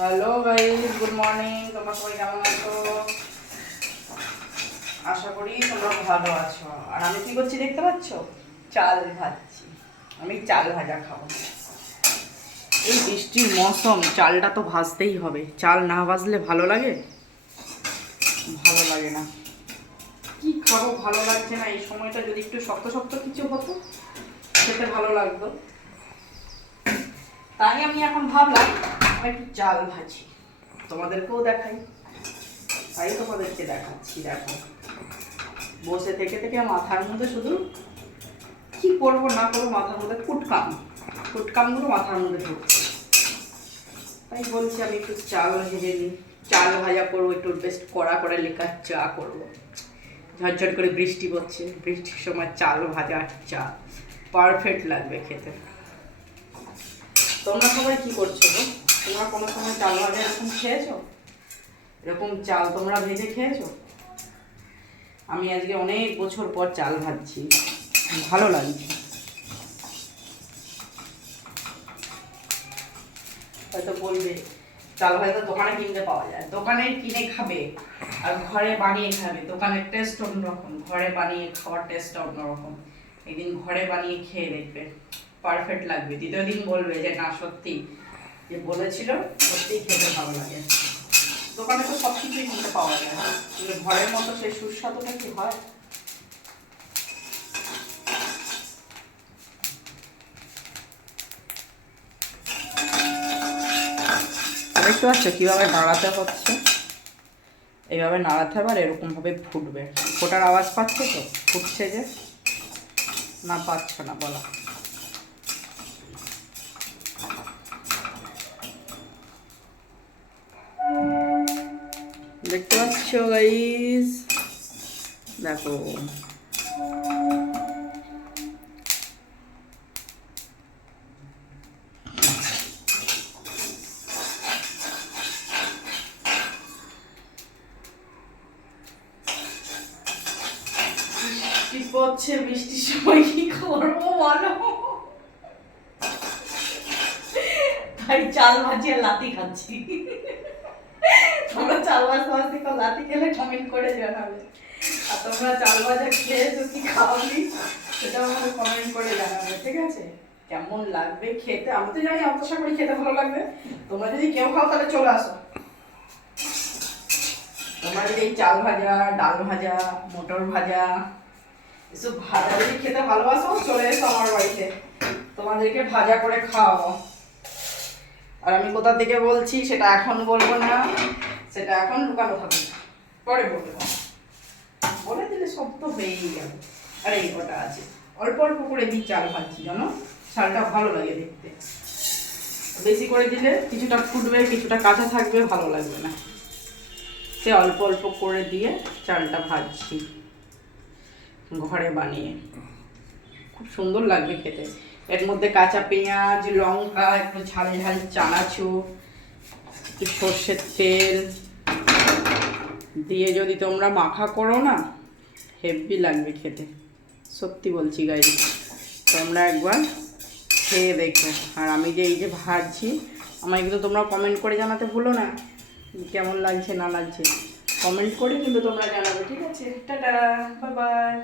Hello guys, good morning. তোমরা সবাই কেমন আছো? আশা করি তোমরা ভালো আছো। আর আমি কি করছি দেখতে পাচ্ছ? চাল ভাজছি। আমি চাল ভাজা খাবো। এই বৃষ্টির মৌসুম, চালটা তো ভাজতেই হবে। চাল না ভাজলে ভালো লাগে? ভালো লাগে না। কি খাবো ভালো লাগছে না। এই সময়টা যদি একটু শক্ত শক্ত কিছু হতো খেতে ভালো লাগতো। তাই আমি এখন ভাবলাম একটু চাল ভাজি, তোমাদেরকেও দেখাই। তাই তোমাদেরকে দেখাচ্ছি। দেখো, বসে থেকে থেকে মাথার মধ্যে শুধু কি করবো না করবো, মাথার মধ্যে কুটকামগুলো মাথার মধ্যে ঢুকছে। তাই বলছি আমি একটু চাল ভেজে নিই। চাল ভাজা করবো, একটু বেশ কড়া করে লেখা চা করবো। ঝরঝর করে বৃষ্টি পড়ছে, বৃষ্টির সময় চাল ভাজা চা পারফেক্ট লাগবে খেতে। তোমরা সবাই কি করছো গো? তোমরা কোনো সময় চাল ভাজা এরকম খেয়েছো? এরকম চাল তোমরা ভেজে খেয়েছো? আমি আজকে অনেক বছর পর চাল ভাজছি, ভালো লাগছে। হয়তো বলবে চাল ভাজা দোকানে কিনতে পাওয়া যায়, দোকানে কিনে খাবে আর ঘরে বানিয়ে খাবে, দোকানের টেস্ট অন্যরকম, ঘরে বানিয়ে খাওয়ার টেস্ট অন্যরকম। একদিন ঘরে বানিয়ে খেয়ে দেখবে, পারফেক্ট লাগবে। দ্বিতীয় দিন বলবে যে না, সত্যি যে বলেছিল সত্যিই খেতে ভালো লাগে। দোকানে তো সব কিছুই কিনতে পাওয়া যায়, কিন্তু ঘরের মতো সেই সুস্বাদুটা কি হয়? দেখতে পাচ্ছ কিভাবে নাড়াতে হচ্ছে? এইভাবে নাড়াতে হবে আর এরকমভাবে ফুটবে। ফোটার আওয়াজ পাচ্ছ তো? ফুটছে যে, না পাচ্ছ না বলো? দেখতে পাচ্ছ গাইস? দেখো, বৃষ্টি পড়ছে, বৃষ্টির সময় কি করবো বলো? তাই চাল ভাজিয়ে লাতি খাচ্ছি। তোমরা চাল ভাজতে ভাজতে লাতি খেলে কমেন্ট করে জানাবে। আর তোমরা চাল ভাজা খেয়েছো কি খাওনি সেটাও আমাকে কমেন্ট করে জানাবে, ঠিক আছে? কেমন লাগবে খেতে আমি তো জানি, অত করে খেতে ভালো লাগবে। তোমরা যদি কেউ খাও তাহলে চলে আসো। তোমরা যদি এই চাল ভাজা, ডাল ভাজা, মটর ভাজা, এসব ভাজা যদি খেতে ভালোবাসো চলে এসো আমার বাড়িতে, তোমাদেরকে ভাজা করে খাওয়াবো। আর আমি কোথা থেকে বলছি সেটা এখন বলবো না, সেটা এখন লুকানো থাকবে, পরে বলবো। বলে দিলে সব তো হয়েই গেল। আর এই কটা আছে, অল্প অল্প করে দিই চাল ভাজছি, জানো? চালটা ভালো লাগে দেখতে। বেশি করে দিলে কিছুটা ফুটবে, কিছুটা কাঁচা থাকবে, ভালো লাগবে না। সে অল্প অল্প করে দিয়ে চালটা ভাজছি ঘরে বানিয়ে, খুব সুন্দর লাগবে খেতে। এর মধ্যে কাঁচা পেঁয়াজ, লঙ্কা, একটু ঝাল ঝাল চানাচুর, একটু সর্ষের তেল দিয়ে যদি তোমরা মাখা করো না, হেভি লাগবে খেতে। সত্যি বলছি গাইজ, তোমরা একবার খেয়ে দেখো। আর আমি যে এই যে ভাজছি, আমায় কিন্তু তোমরা কমেন্ট করে জানাতে ভুলো না কেমন লাগছে না লাগছে। কমেন্ট করে কিন্তু তোমরা জানাবে, ঠিক আছে? Tata, bye bye.